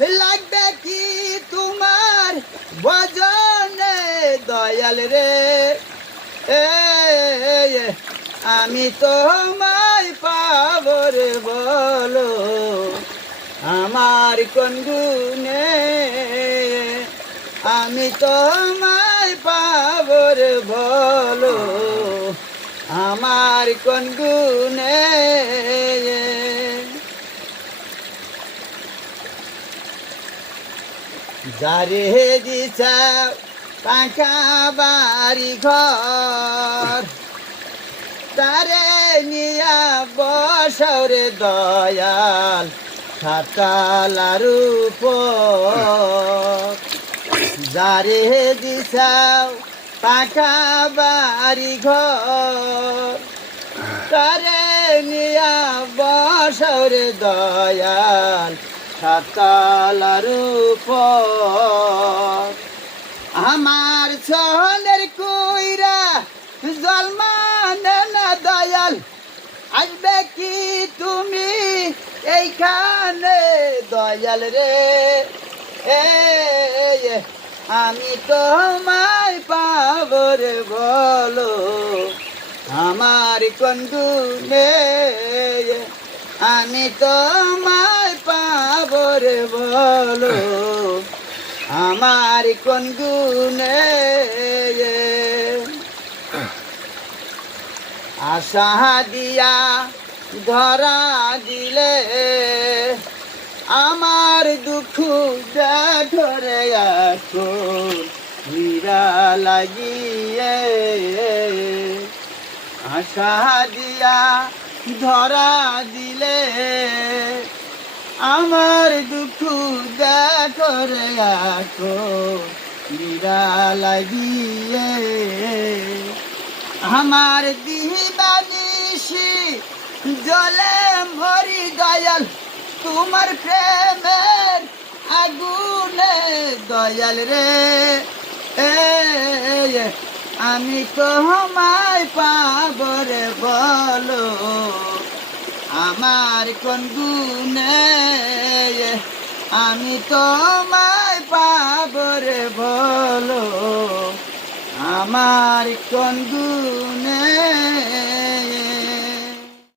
লাগবে কি তোমার ভজনে দয়াল রে, আমি তোমায় পাবো রে বলো আমার কোন গুণে, আমি তোমায় পাবো রে বলো আমার কোন গুণে। যারে দিছাও পাকা বাড়ি ঘর, তারে নিয়া বসরে দয়াল সাতালার উপর। যারে দিছাও পাকা বাড়ি ঘর, তারে নিয়া বসরে দয়াল সাতালার উপর। আমার ছলের কইরা জলমানে না দয়াল, আসবে কি তুমি এইখানে দয়াল রে, আমি তোমায় পাবো রে বলো আমার কোন গুণে, আমি তোমায় পাবো রে বলো আমার কোন গুণে। আশা দিয়া ধরা দিলে আমার দুঃখ ধরে এখন হীরা লাগিয়ে। আশা দিয়া ধরা দিলে আমার দুঃখ করে এখন হীরা লাগিয়ে। আমার দিবানিশি জলে মরি দয়াল তোমার প্রেমের আগুনে দয়াল রে, আমি তোমায় পাবো রে বলো আমার কোন গুণে, আমি তোমায় পাবো রে বলো আমার কোন গুণে।